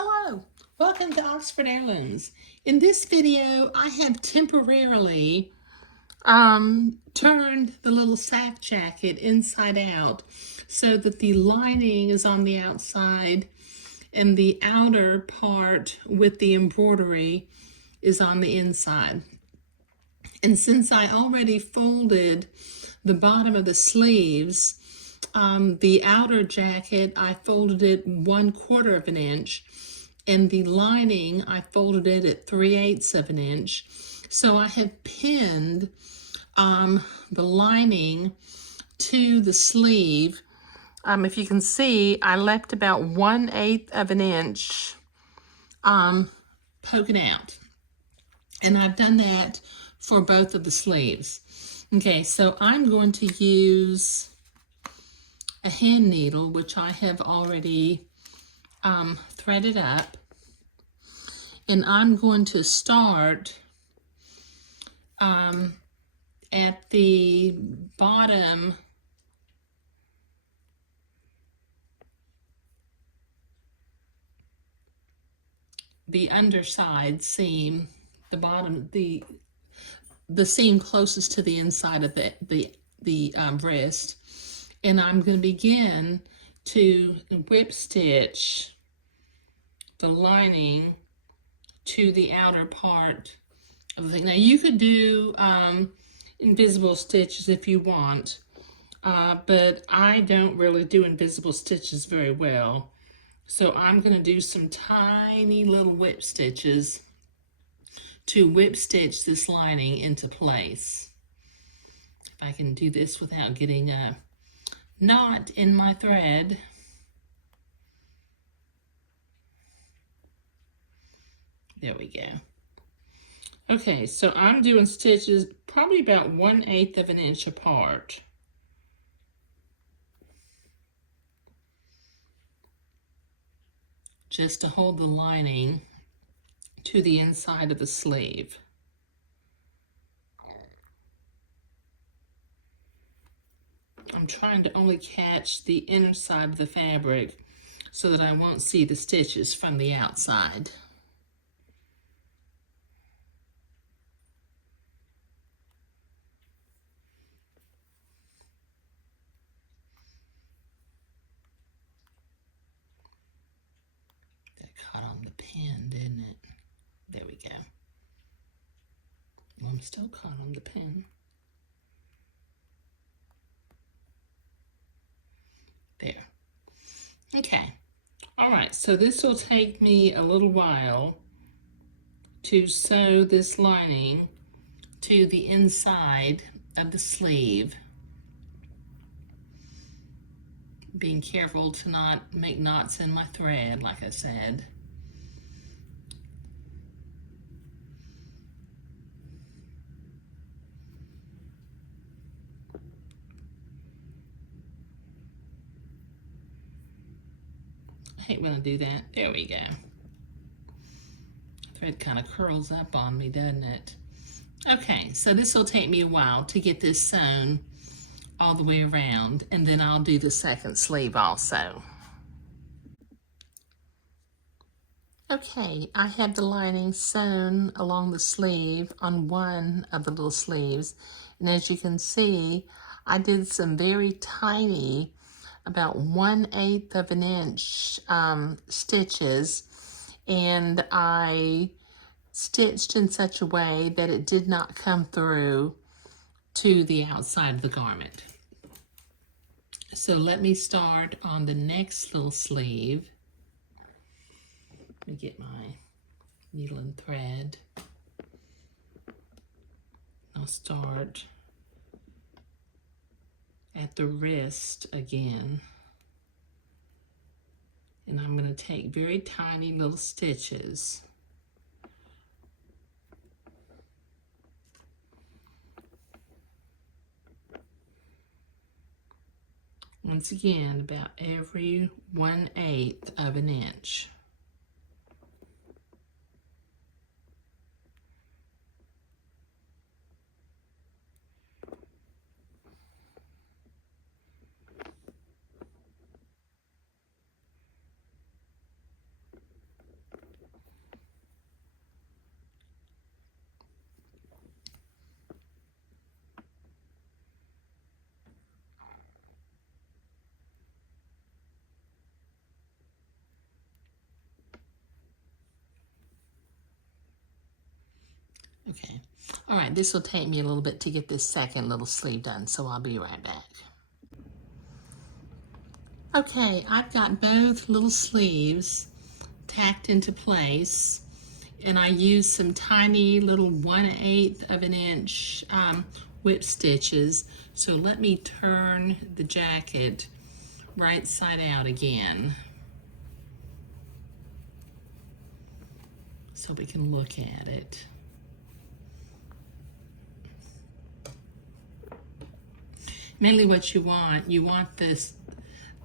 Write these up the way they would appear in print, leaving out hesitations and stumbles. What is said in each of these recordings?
Hello, welcome to Oxford Heirlooms. In this video, I have temporarily turned the little sack jacket inside out so that the lining is on the outside and the outer part with the embroidery is on the inside. And since I already folded the bottom of the sleeves, the outer jacket, I folded it 1/4 of an inch, and the lining, I folded it at 3/8 of an inch. So I have pinned the lining to the sleeve. If you can see, I left about 1/8 of an inch poking out. And I've done that for both of the sleeves. Okay, so I'm going to use a hand needle, which I have already threaded up. And I'm going to start at the bottom the underside seam, the bottom, the seam closest to the inside of the wrist, and I'm going to begin to whip stitch the lining to the outer part of the thing. Now you could do invisible stitches if you want, but I don't really do invisible stitches very well. So I'm going to do some tiny little whip stitches to whip stitch this lining into place. If I can do this without getting a knot in my thread. There we go. Okay, so I'm doing stitches probably about 1/8 of an inch apart. Just to hold the lining to the inside of the sleeve. I'm trying to only catch the inner side of the fabric so that I won't see the stitches from the outside. That caught on the pin, didn't it? There we go. Well, I'm still caught on the pin. There. Okay. All right, so this will take me a little while to sew this lining to the inside of the sleeve. Being careful to not make knots in my thread, like I said. I hate when I do that. There we go. Thread kind of curls up on me, doesn't it? Okay, so this will take me a while to get this sewn all the way around, and then I'll do the second sleeve also. Okay, I have the lining sewn along the sleeve on one of the little sleeves, and as you can see, I did some very tiny, about 1/8 of an inch stitches, and I stitched in such a way that it did not come through to the outside of the garment. So let me start on the next little sleeve. Let me get my needle and thread. I'll start at the wrist again. And I'm going to take very tiny little stitches. Once again, about every 1/8 of an inch. Okay. All right, this will take me a little bit to get this second little sleeve done, so I'll be right back. Okay, I've got both little sleeves tacked into place, and I used some tiny little 1/8 of an inch whip stitches. So let me turn the jacket right side out again so we can look at it. Mainly what you want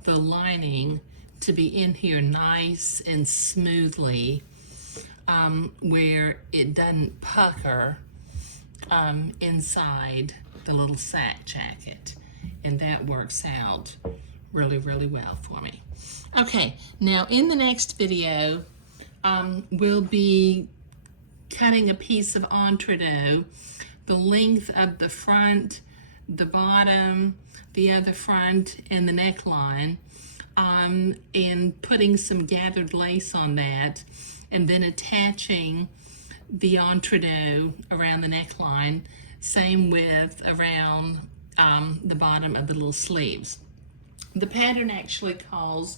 the lining to be in here nice and smoothly, where it doesn't pucker inside the little sack jacket, and that works out really, really well for me. Okay, now in the next video, we'll be cutting a piece of entrecot the length of the front, the bottom, the other front, and the neckline, and putting some gathered lace on that, and then attaching the entrecot around the neckline, same width around the bottom of the little sleeves. The pattern actually calls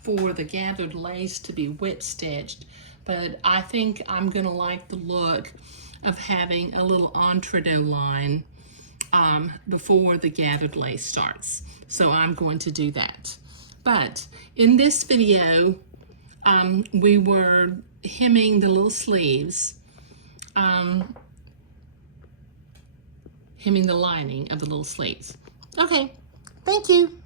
for the gathered lace to be whip stitched, but I think I'm gonna like the look of having a little entrecot line before the gathered lace starts. So I'm going to do that. But in this video, we were hemming the little sleeves, hemming the lining of the little sleeves. Okay, thank you.